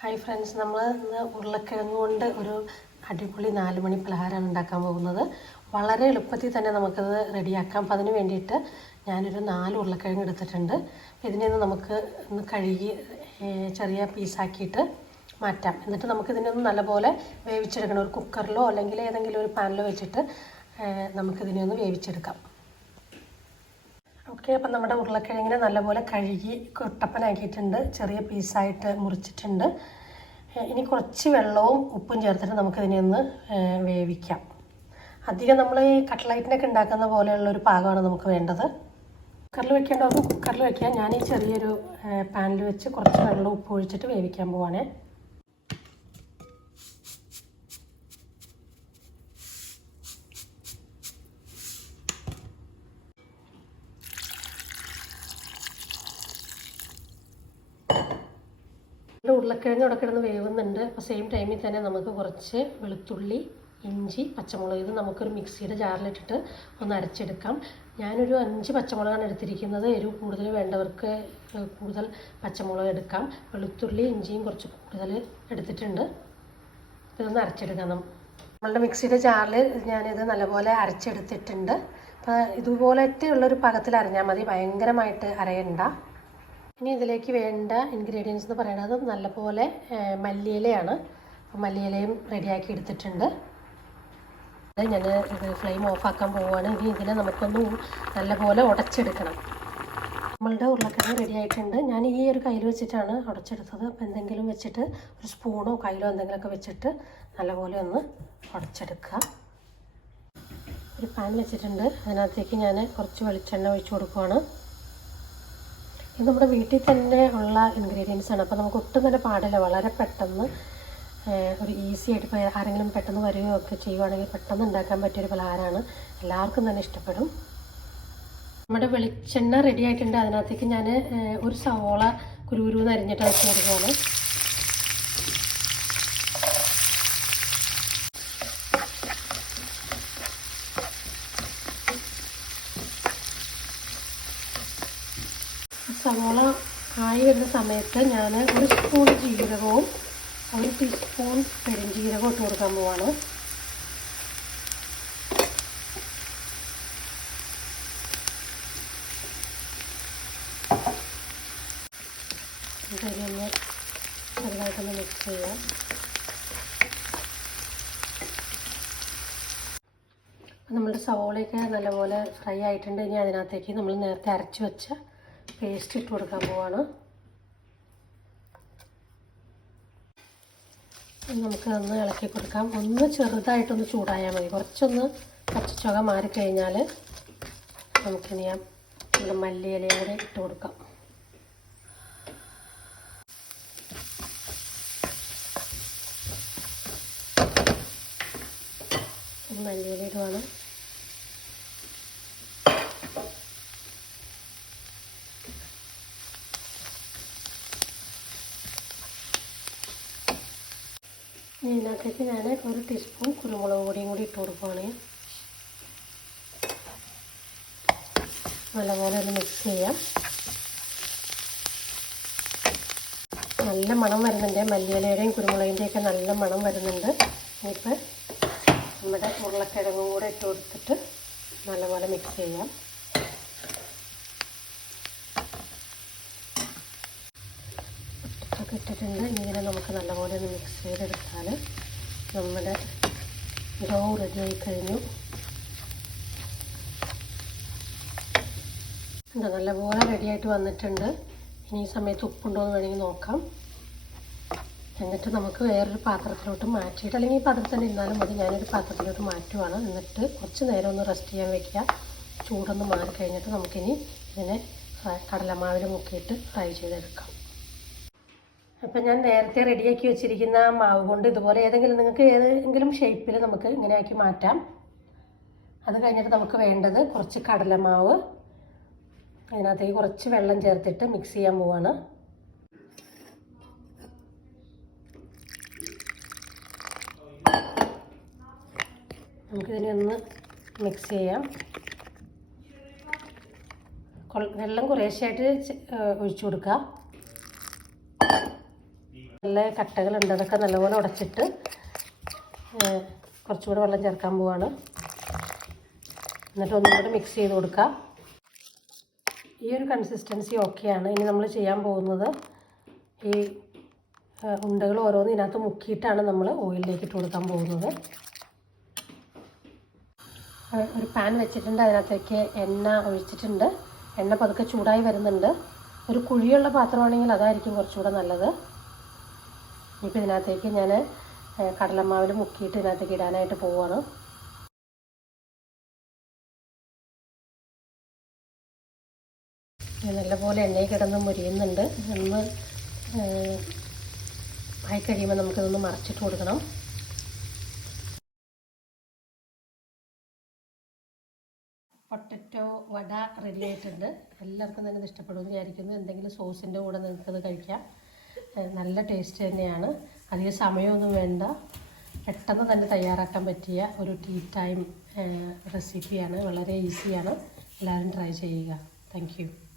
Hi friends നമ്മൾ ഇന്ന് ഉരുളക്കിഴങ്ങ് കൊണ്ട് ഒരു അടിപൊളി നാല് മണി പലഹാരമാണ് ഉണ്ടാക്കാൻ പോകുന്നത്. വളരെ എളുപ്പത്തിൽ തന്നെ നമുക്കത് റെഡിയാക്കാം. അപ്പം അതിന് വേണ്ടിയിട്ട് ഞാനൊരു നാല് ഉരുളക്കിഴങ്ങ് എടുത്തിട്ടുണ്ട്. ഇതിനെ ഒന്ന് നമുക്ക് ഒന്ന് കഴുകി ചെറിയ പീസാക്കിയിട്ട് മാറ്റാം. എന്നിട്ട് നമുക്ക് ഒന്ന് നല്ലപോലെ വേവിച്ചെടുക്കണം. ഒരു കുക്കറിലോ അല്ലെങ്കിൽ ഏതെങ്കിലും ഒരു പാനിലോ വെച്ചിട്ട് നമുക്കിതിനെ ഒന്ന് വേവിച്ചെടുക്കാം. ഓക്കെ അപ്പം നമ്മുടെ ഉരുളക്കിഴങ്ങിനെ നല്ലപോലെ കഴുകി കുട്ടപ്പനാക്കിയിട്ടുണ്ട്. ചെറിയ പീസായിട്ട് മുറിച്ചിട്ടുണ്ട്. ഇനി കുറച്ച് വെള്ളവും ഉപ്പും ചേർത്തിട്ട് നമുക്കിതിനെ ഒന്ന് വേവിക്കാം. അധികം നമ്മൾ ഈ കട്ട്ലൈറ്റിനൊക്കെ ഉണ്ടാക്കുന്ന പോലെയുള്ള ഒരു പാകമാണ് നമുക്ക് വേണ്ടത്. കുക്കറിൽ വെക്കേണ്ടവർക്ക് കുക്കറിൽ വെക്കാം. ഞാൻ ഈ ചെറിയൊരു പാനിൽ വെച്ച് കുറച്ച് വെള്ളം ഉപ്പ് ഒഴിച്ചിട്ട് വേവിക്കാൻ പോവാണേ. ഉരുളക്കിഴങ്ങ് അവിടെ കിടന്ന് വേവുന്നുണ്ട്. അപ്പോൾ സെയിം ടൈമിൽ തന്നെ നമുക്ക് കുറച്ച് വെളുത്തുള്ളി ഇഞ്ചി പച്ചമുളക് ഇത് നമുക്കൊരു മിക്സിയുടെ ജാറിലിട്ടിട്ട് ഒന്ന് അരച്ചെടുക്കാം. ഞാനൊരു അഞ്ച് പച്ചമുളകാണ് എടുത്തിരിക്കുന്നത്. എരിവ് കൂടുതൽ വേണ്ടവർക്ക് കൂടുതൽ പച്ചമുളക് എടുക്കാം. വെളുത്തുള്ളി ഇഞ്ചിയും കുറച്ച് കൂടുതൽ എടുത്തിട്ടുണ്ട്. ഇതൊന്ന് അരച്ചെടുക്കാം നമ്മളുടെ മിക്സിയുടെ ജാറിൽ ഞാനിത് നല്ലപോലെ അരച്ചെടുത്തിട്ടുണ്ട്. അപ്പോൾ ഇതുപോലത്തെ ഉള്ളൊരു പാകത്തിൽ അരഞ്ഞാൽ മതി. ഭയങ്കരമായിട്ട് അരയണ്ട. ഇനി ഇതിലേക്ക് വേണ്ട ഇൻഗ്രീഡിയൻസ് എന്ന് പറയുന്നത് നല്ലപോലെ മല്ലിയിലയാണ്. മല്ലിയിലയും റെഡിയാക്കി എടുത്തിട്ടുണ്ട്. ഞാൻ ഇത് ഫ്ലെയിം ഓഫാക്കാൻ പോവുകയാണ് ഇനി ഇതിനെ നമുക്കൊന്ന് നല്ലപോലെ ഉടച്ചെടുക്കണം. നമ്മളുടെ ഉരുളക്കിഴങ്ങ് റെഡി ആയിട്ടുണ്ട്. ഞാൻ ഈ ഒരു കയ്യിൽ വെച്ചിട്ടാണ് ഉടച്ചെടുത്തത്. അപ്പോൾ എന്തെങ്കിലും വെച്ചിട്ട് ഒരു സ്പൂണോ കയ്യിലോ എന്തെങ്കിലുമൊക്കെ വെച്ചിട്ട് നല്ലപോലെ ഒന്ന് ഉടച്ചെടുക്കുക. ഒരു പാൻ വെച്ചിട്ടുണ്ട്. അതിനകത്തേക്ക് ഞാൻ കുറച്ച് വെളിച്ചെണ്ണ ഒഴിച്ചു കൊടുക്കുവാണ്. ഇത് നമ്മുടെ വീട്ടിൽ തന്നെ ഉള്ള ഇൻഗ്രീഡിയൻസ് ആണ്. അപ്പോൾ നമുക്ക് ഒട്ടും തന്നെ പാടില്ല. വളരെ പെട്ടെന്ന് ഒരു ഈസി ആയിട്ട് ഇപ്പോൾ ആരെങ്കിലും പെട്ടെന്ന് വരികയോ ഒക്കെ ചെയ്യുവാണെങ്കിൽ പെട്ടെന്ന് ഉണ്ടാക്കാൻ പറ്റിയൊരു പലഹാരമാണ്. എല്ലാവർക്കും തന്നെ ഇഷ്ടപ്പെടും. നമ്മുടെ വെളിച്ചെണ്ണ റെഡി ആയിട്ടുണ്ട്. അതിനകത്തേക്ക് ഞാൻ ഒരു സവോള കുരുകുരുന്ന് അരിഞ്ഞിട്ട് വെച്ച് കൊടുക്കുകയാണ് സവോള ആയി വരുന്ന സമയത്ത് ഞാൻ ഒരു സ്പൂൺ ജീരകവും ഒരു ടീസ്പൂൺ പെരുംജീരകവും ഇട്ട് കൊടുക്കാൻ പോവാണ്. ചെറുതായിട്ടൊന്ന് മിക്സ് ചെയ്യാം. നമ്മുടെ സവോളയൊക്കെ നല്ലപോലെ ഫ്രൈ ആയിട്ടുണ്ട്. ഇനി അതിനകത്തേക്ക് നമ്മൾ നേരത്തെ അരച്ച് വെച്ച പേസ്റ്റ് ഇട്ട് കൊടുക്കാൻ പോവാണ്. നമുക്ക് ഒന്ന് ഇളക്കി കൊടുക്കാം. ഒന്ന് ചെറുതായിട്ടൊന്ന് ചൂടായാൽ മതി. കുറച്ചൊന്ന് പച്ചച്ചുക മാറിക്കഴിഞ്ഞാൽ നമുക്കിനി ആ നമ്മുടെ മല്ലിയിലയും കൂടെ ഇട്ട് കൊടുക്കാം. ഇനി മല്ലിയില ഇടുവാണ്. ഇതിനകത്തേക്ക് ഞാൻ ഒരു ടീസ്പൂൺ കുരുമുളക് പൊടിയും കൂടി ഇട്ട് കൊടുക്കുവാണ്. നല്ലപോലെ ഒന്ന് മിക്സ് ചെയ്യാം. നല്ല മണം വരുന്നുണ്ട്. മല്ലിയിലയുടെയും കുരുമുളകിന്റെയൊക്കെ നല്ല മണം വരുന്നുണ്ട്. ഇനിയിപ്പോൾ നമ്മുടെ ഉരുളക്കിഴങ്ങും കൂടെ ഇട്ട് കൊടുത്തിട്ട് നല്ലപോലെ മിക്സ് ചെയ്യാം ഒക്കെ ഇട്ടിട്ടുണ്ട്. ഇങ്ങനെ നമുക്ക് നല്ലപോലെ ഒന്ന് മിക്സ് ചെയ്തെടുത്താൽ നമ്മുടെ ഡോ റെഡി ആയി കഴിഞ്ഞു. എന്താ നല്ലപോലെ റെഡിയായിട്ട് വന്നിട്ടുണ്ട്. ഇനി ഈ സമയത്ത് ഉപ്പുണ്ടോ എന്ന് വേണമെങ്കിൽ നോക്കാം. എന്നിട്ട് നമുക്ക് വേറൊരു പാത്രത്തിലോട്ട് മാറ്റിയിട്ട് അല്ലെങ്കിൽ ഈ പാത്രത്തിൽ തന്നെ ഇരുന്നാലും മതി. ഞാനൊരു പാത്രത്തിലോട്ട് മാറ്റുവാണ്. എന്നിട്ട് കുറച്ച് നേരം ഒന്ന് റെസ്റ്റ് ചെയ്യാൻ വെക്കുക. ചൂടൊന്ന് മാറി കഴിഞ്ഞിട്ട് നമുക്കിനി ഇതിനെ കടലമാവിൽ മുക്കിയിട്ട് ഫ്രൈ ചെയ്തെടുക്കാം. അപ്പം ഞാൻ നേരത്തെ റെഡിയാക്കി വെച്ചിരിക്കുന്ന മാവ് കൊണ്ട് ഇതുപോലെ ഏതെങ്കിലും നിങ്ങൾക്ക് ഏതെങ്കിലും ഷേപ്പിൽ നമുക്ക് ഇങ്ങനെ ആക്കി മാറ്റാം. അത് കഴിഞ്ഞിട്ട് നമുക്ക് വേണ്ടത് കുറച്ച് കടലമാവ്. അതിനകത്തേക്ക് കുറച്ച് വെള്ളം ചേർത്തിട്ട് മിക്സ് ചെയ്യാൻ പോവാണ്. നമുക്കിതിനെ ഒന്ന് മിക്സ് ചെയ്യാം. വെള്ളം കുറേശ്ശായിട്ട് ഒഴിച്ചു കൊടുക്കുക നല്ല കട്ടകളുണ്ട്. അതൊക്കെ നല്ലപോലെ ഉടച്ചിട്ട് കുറച്ചുകൂടെ വെള്ളം ചേർക്കാൻ പോവാണ്. എന്നിട്ട് ഒന്നും കൂടെ മിക്സ് ചെയ്ത് കൊടുക്കാം. ഈ ഒരു കൺസിസ്റ്റൻസി ഓക്കെയാണ് ഇനി നമ്മൾ ചെയ്യാൻ പോകുന്നത് ഈ ഉണ്ടകൾ ഓരോന്ന് ഇതിനകത്ത് മുക്കിയിട്ടാണ് നമ്മൾ ഓയിലിലേക്ക് ഇട്ട് കൊടുക്കാൻ പോകുന്നത്. ഒരു പാൻ വെച്ചിട്ടുണ്ട്. അതിനകത്തേക്ക് എണ്ണ ഒഴിച്ചിട്ടുണ്ട്. എണ്ണ പതുക്കെ ചൂടായി വരുന്നുണ്ട്. ഒരു കുഴിയുള്ള പാത്രമാണെങ്കിൽ അതായിരിക്കും കുറച്ചുകൂടെ നല്ലത്. ഇനിയിപ്പോൾ ഇതിനകത്തേക്ക് ഞാൻ കടലമാവിൽ മുക്കിയിട്ട് ഇതിനകത്തേക്ക് ഇടാനായിട്ട് പോവുകയാണ് നല്ലപോലെ എണ്ണയിൽ കിടന്ന് മുരിയുന്നുണ്ട്. ഒന്ന് ആയി കഴിയുമ്പോൾ നമുക്കിതൊന്ന് മറച്ചിട്ട് കൊടുക്കണം. പൊട്ടറ്റോ വട റെഡി ആയിട്ടുണ്ട്. എല്ലാവർക്കും തന്നെ ഇത് ഇഷ്ടപ്പെടുമെന്ന് വിചാരിക്കുന്നു. എന്തെങ്കിലും സോസിന്റെ കൂടെ നിങ്ങൾക്കത് കഴിക്കാം. നല്ല ടേസ്റ്റ് തന്നെയാണ്. അധികം സമയമൊന്നും വേണ്ട. പെട്ടെന്ന് തന്നെ തയ്യാറാക്കാൻ പറ്റിയ ഒരു ടീ ടൈം റെസിപ്പിയാണ്. വളരെ ഈസിയാണ്. എല്ലാവരും ട്രൈ ചെയ്യുക. താങ്ക്